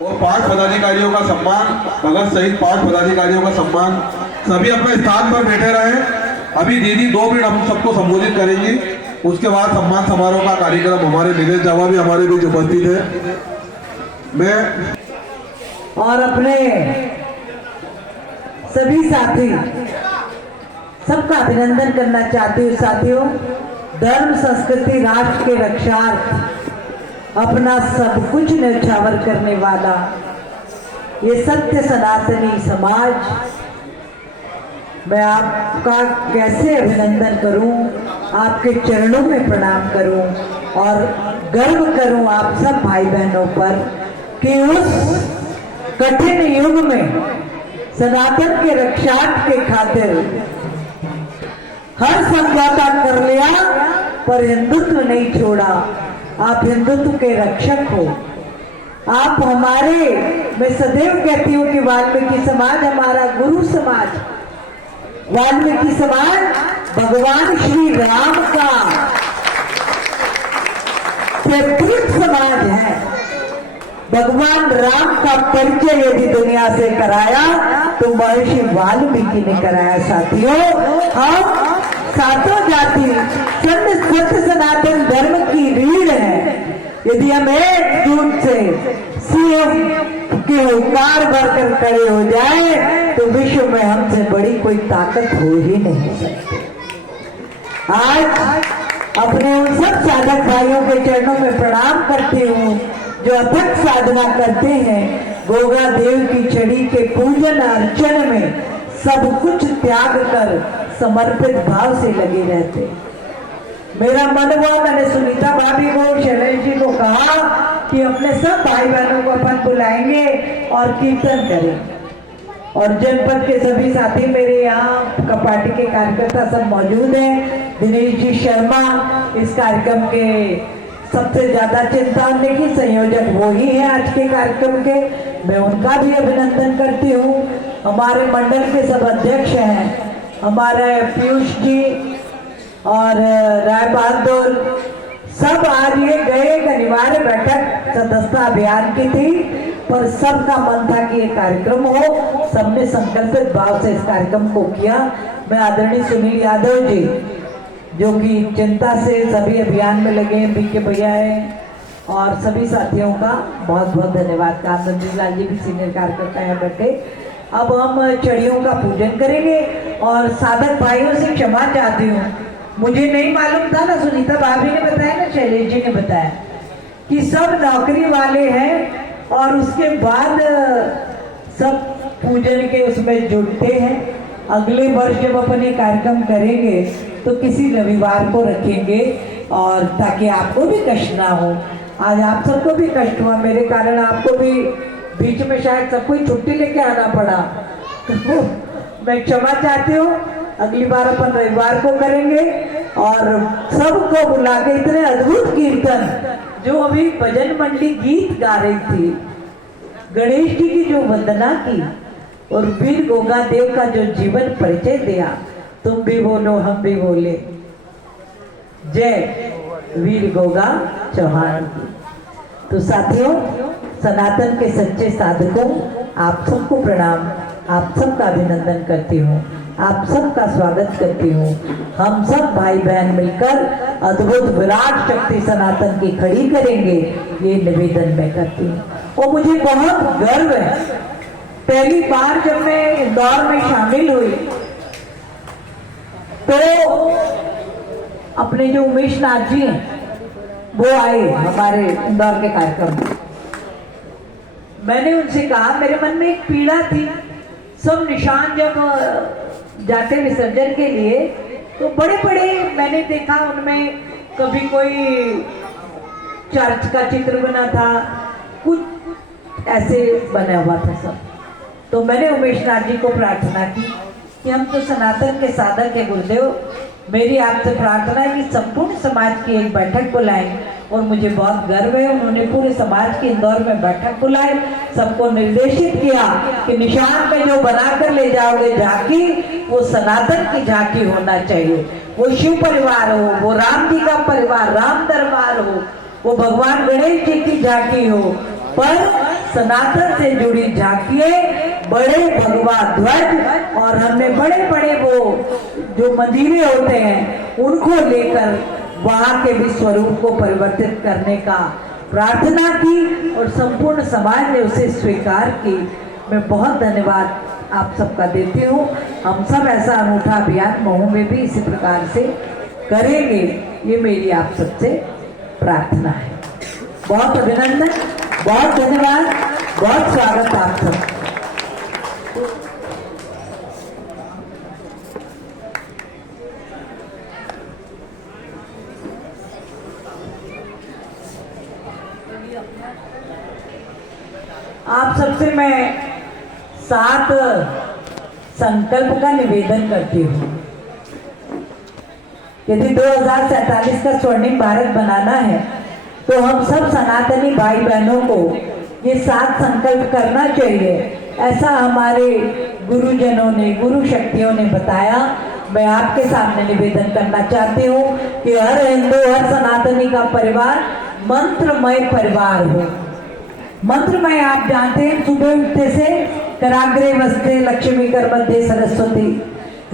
और 5 पदाधिकारियों का सम्मान, भगत सहित 5 पदाधिकारियों का सम्मान। सभी अपने स्थान पर बैठे रहे। अभी दीदी 2 मिनट हम सबको संबोधित करेंगी। उसके बाद सम्मान समारोह का कार्यक्रम हमारे निलेश जावा भी हमारे बीच उपस्थित है। मैं और अपने सभी साथी सबका अभिनंदन करना चाहती हूँ। साथियों, धर्म संस्कृति राष्ट्र के रक्षार्थ अपना सब कुछ न्यौछावर करने वाला ये सत्य सनातनी समाज, मैं आपका कैसे अभिनंदन करूं, आपके चरणों में प्रणाम करूं और गर्व करूं आप सब भाई बहनों पर कि उस कठिन युग में सनातन के रक्षार्थ के खातिर हर समझौता कर लिया पर हिंदुत्व नहीं छोड़ा। आप हिंदुत्व के रक्षक हो। आप हमारे, मैं सदैव कहती हूँ कि वाल्मीकि समाज हमारा गुरु समाज, वाल्मीकि समाज भगवान श्री राम का प्रतीक समाज है। भगवान राम का परिचय यदि दुनिया से कराया तो महर्षि वाल्मीकि ने कराया। साथियों, हम सातों जाति सत्य सनातन धर्म की रीढ़ है। यदि हम एकजुट से सीएम के हुंकार भरकर खड़े हो जाए तो विश्व में हमसे बड़ी कोई ताकत हो ही नहीं सकती। आज अपने उन सब साधक भाइयों के चरणों में प्रणाम करती हूँ जो अथक साधना करते हैं, गोगा देव की छड़ी के पूजन अर्चन में सब कुछ त्याग कर समर्पित भाव से लगे रहते। मेरा मन हुआ, मैंने सुनीता भाभी को, शैलेश जी को कहा कि अपने सब भाई बहनों को अपन बुलाएंगे और कीर्तन करेंगे। और जनपद के सभी साथी मेरे यहाँ कपाटी के कार्यकर्ता सब मौजूद हैं। दिनेश जी शर्मा इस कार्यक्रम के सबसे ज्यादा चिंता की संयोजक वो ही है आज के कार्यक्रम के, मैं उनका भी अभिनंदन करती हूँ। हमारे मंडल के सब अध्यक्ष हैं, हमारे पीयूष जी और राय बहादुर, सब आज ये गए। एक अनिवार्य बैठक सदस्यता अभियान की थी पर सबका मन था कि ये कार्यक्रम हो, सबने संकल्पित भाव से इस कार्यक्रम को किया। मैं आदरणीय सुनील यादव जी जो कि चिंता से सभी अभियान में लगे हैं, बीके भैया है और सभी साथियों का बहुत बहुत धन्यवाद। कामनंदी लाल जी भी सीनियर कार्यकर्ता है बैठे। अब हम छड़ियों का पूजन करेंगे और साधक भाइयों से क्षमा चाहती हूँ। मुझे नहीं मालूम था ना, सुनीता भाभी ने बताया ना, शैलेश जी ने बताया कि सब नौकरी वाले हैं और उसके बाद सब पूजन के उसमें जुटते हैं। अगले वर्ष जब अपन ये कार्यक्रम करेंगे तो किसी रविवार को रखेंगे और ताकि आपको भी कष्ट ना हो। आज आप सबको भी कष्ट हुआ मेरे कारण, आपको भी बीच में शायद सबको छुट्टी लेके आना पड़ा, तो मैं क्षमा चाहती हूँ। अगली बार अपन रविवार को करेंगे और सबको बुला के इतने अद्भुत कीर्तन, जो अभी भजन मंडली गीत गा रही थी, गणेश जी की जो वंदना की और वीर गोगा देव का जो जीवन परिचय दिया, तुम भी बोलो हम भी बोले, जय वीर गोगा चौहान की। तो साथियों, सनातन के सच्चे साधकों, आप सबको प्रणाम, आप सबका अभिनंदन करती हूँ, आप सबका स्वागत करती हूँ। हम सब भाई बहन मिलकर अद्भुत विराट शक्ति सनातन की खड़ी करेंगे, ये निवेदन मैं करती हूँ। और मुझे बहुत गर्व है, पहली बार जब मैं इंदौर में शामिल हुई तो अपने जो उमेश नाथ जी हैं वो आए हमारे इंदौर के कार्यक्रम में। मैंने उनसे कहा, मेरे मन में एक पीड़ा थी, सब निशान जब जाते विसर्जन के लिए तो बड़े बड़े मैंने देखा, उनमें कभी कोई चर्च का चित्र बना था, कुछ ऐसे बना हुआ था सब। तो मैंने उमेश नाथ जी को प्रार्थना की कि हम तो सनातन के साधक है गुरुदेव, मेरी आपसे प्रार्थना है कि संपूर्ण समाज की एक बैठक बुलाएं। और मुझे बहुत गर्व है, उन्होंने पूरे समाज की इंदौर में बैठक बुलाई, सबको निर्देशित किया कि निशान में जो बनाकर ले जाओगे झांकी, वो सनातन की झांकी होना चाहिए। वो शिव परिवार हो, वो राम जी का परिवार राम दरबार हो, वो भगवान गणेश जी की झांकी हो, पर सनातन से जुड़ी झांकियां, बड़े भगवा ध्वज और हमने बड़े बड़े वो जो मंदिरें होते हैं उनको लेकर वहां के भी स्वरूप को परिवर्तित करने का प्रार्थना की और संपूर्ण समाज ने उसे स्वीकार की। मैं बहुत धन्यवाद आप सबका देती हूँ। हम सब ऐसा अनूठा अभियान महू में भी इसी प्रकार से करेंगे, ये मेरी आप सबसे प्रार्थना है। बहुत अभिनंदन, बहुत धन्यवाद, बहुत स्वागत आप सब। आप सबसे मैं 7 संकल्प का निवेदन करती हूँ। यदि 2047 का स्वर्णिम भारत बनाना है तो हम सब सनातनी भाई बहनों को ये 7 संकल्प करना चाहिए। ऐसा हमारे गुरुजनों ने, गुरु शक्तियों ने बताया। मैं आपके सामने निवेदन करना चाहती हूँ कि हर हिंदू, हर सनातनी का परिवार मंत्रमय परिवार हो। मंत्रमय आप जानते हैं, सुबह उठते से कराग्रे वस्ते लक्ष्मी कर मध्य सरस्वती,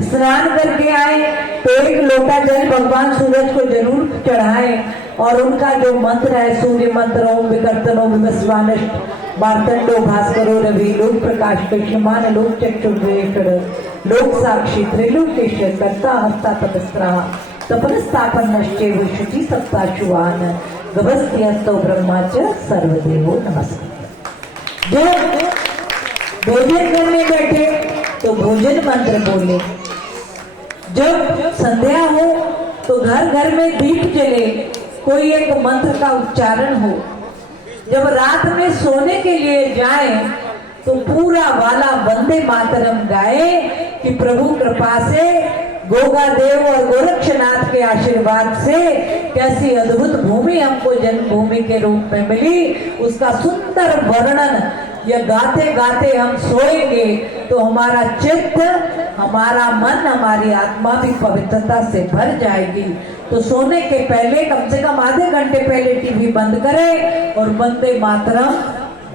स्नान करके आए तो 1 लोटा जल भगवान सूरज को जरूर चढ़ाएं और उनका जो मंत्र है सूर्य मंत्र, ओम विकर्तनो विवस्वानष्ट मार्तंडो भास्करो रवि लोक प्रकाश कृष्णमान लोक चक्षुर्वेकर लोक साक्षी त्रिलोकेश्वर कर्ता हस्ता तपस्त्रा तपनस्तापन नश्चे शुचि सत्ता शुवान गभस्त्यस्तो ब्रह्माच सर्वदेवो नमस्कार। जो भोजन करने बैठे तो भोजन मंत्र बोले, जब संध्या हो तो घर घर में दीप जले, कोई एक मंत्र का उच्चारण हो। जब रात में सोने के लिए जाए तो पूरा वाला वंदे मातरम गाए कि प्रभु कृपा से गोगा देव और गोरक्षनाथ के आशीर्वाद से कैसी अद्भुत भूमि हमको जन्मभूमि के रूप में मिली, उसका सुंदर वर्णन ये गाते गाते हम सोएंगे तो हमारा चित्त, हमारा मन, हमारी आत्मा भी पवित्रता से भर जाएगी। तो सोने के पहले कम से कम आधे घंटे पहले टीवी बंद करें और वंदे मातरम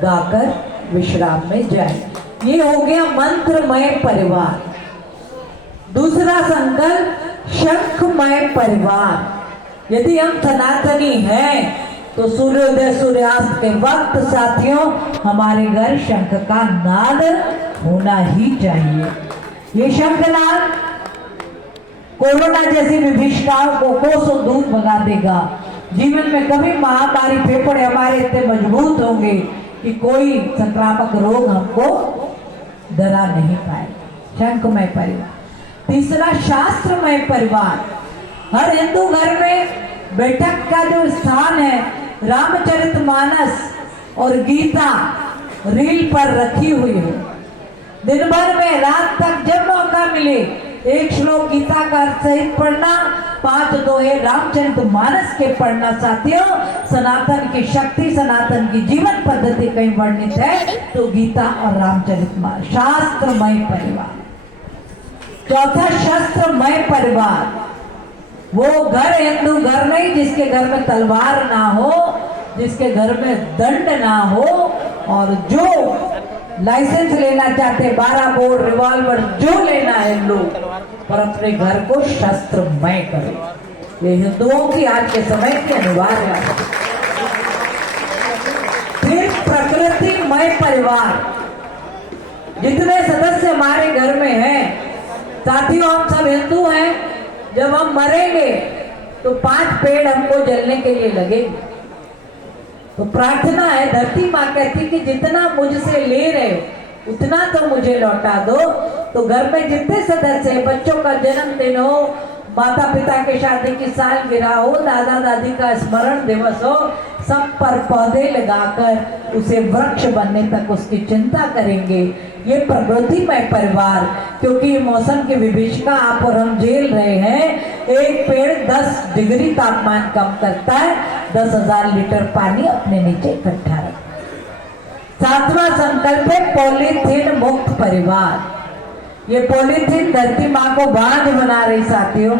गाकर विश्राम में जाए। ये हो गया मंत्रमय परिवार। दूसरा संकल्प शंखमय परिवार। यदि हम सनातनी हैं तो सूर्योदय सूर्यास्त के वक्त साथियों हमारे घर शंख का नाद होना ही चाहिए। ये शंखनाद कोरोना जैसी विभीषिकाओं को कोसों दूर भगा देगा। जीवन में कभी महामारी, फेफड़े हमारे इतने मजबूत होंगे कि कोई संक्रामक रोग हमको डरा नहीं पाएगा। शंखमय परिवार। तीसरा शास्त्रमय परिवार। हर हिंदू घर में बैठक का जो स्थान है रामचरितमानस और गीता रील पर रखी हुई है। दिन भर में रात तक जब मौका मिले 1 श्लोक गीता का अर्थ सहित पढ़ना, 5 दोहे रामचरितमानस के पढ़ना। साथियों सनातन की शक्ति, सनातन की जीवन पद्धति कहीं वर्णित है तो गीता और रामचरितमानस। शास्त्रमय परिवार। चौथा शस्त्रमय परिवार। वो घर हिंदू घर नहीं जिसके घर में तलवार ना हो, जिसके घर में दंड ना हो और जो लाइसेंस लेना चाहते 12 बोर रिवॉल्वर जो लेना है लोग, पर अपने घर को शस्त्रमय करो। ये हिंदुओं की आज के समय की अनिवार्य है। फिर प्रकृतिमय परिवार। जितने सदस्य हमारे घर में हैं, साथियों हम सब हिंदू हैं। जब हम मरेंगे तो 5 पेड़ हमको जलने के लिए लगेंगे। तो प्रार्थना है, धरती माँ कहती कि जितना मुझसे ले रहे हो उतना तो मुझे लौटा दो। तो घर में जितने सदस्य हैं, बच्चों का जन्मदिन हो, माता पिता के शादी की सालगिरह हो, दादा दादी का स्मरण दिवस हो, सब पर पौधे लगाकर उसे वृक्ष बनने तक उसकी चिंता करेंगे। ये प्रकृतिमय परिवार। क्योंकि मौसम की विभीषिका आप और हम झेल रहे हैं। एक पेड़ 10 डिग्री तापमान कम करता है, 10,000 लीटर पानी अपने नीचे इकट्ठा रखता है। 7वां संकल्प है पॉलीथीन मुक्त परिवार। ये पॉलीथीन धरती माँ को बांझ बना रही। साथियों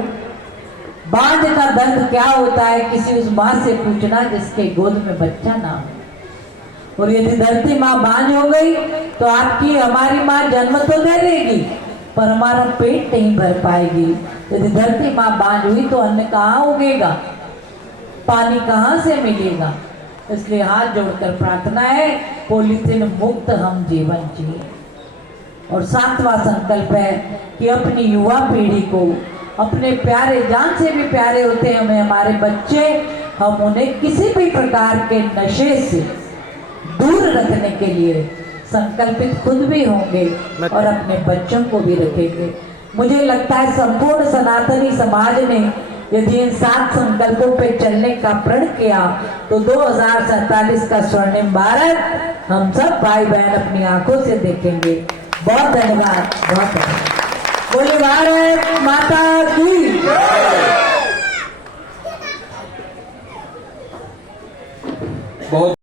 बांझ का दर्द क्या होता है किसी उस माँ से पूछना जिसके गोद में बच्चा ना हो। और यदि धरती माँ बांझ हो गई तो आपकी हमारी माँ जन्म तो दे देगी पर हमारा पेट नहीं भर पाएगी। यदि धरती माँ बांझ हुई तो अन्न कहाँ उगेगा, पानी कहाँ से मिलेगा। इसलिए हाथ जोड़कर प्रार्थना है, पॉलीथीन मुक्त हम जीवन जिए। और 7वां संकल्प है कि अपनी युवा पीढ़ी को, अपने प्यारे, जान से भी प्यारे होते हैं हमें हमारे बच्चे, हम उन्हें किसी भी प्रकार के नशे से दूर रखने के लिए संकल्पित खुद भी होंगे और अपने बच्चों को भी रखेंगे। मुझे लगता है संपूर्ण सनातनी समाज ने यदि इन 7 संकल्पों पे चलने का प्रण किया तो 2047 का स्वर्णिम भारत हम सब भाई बहन अपनी आंखों से देखेंगे। बहुत धन्यवाद, बहुत धन्यवाद। बोले भारत माता की। बहुत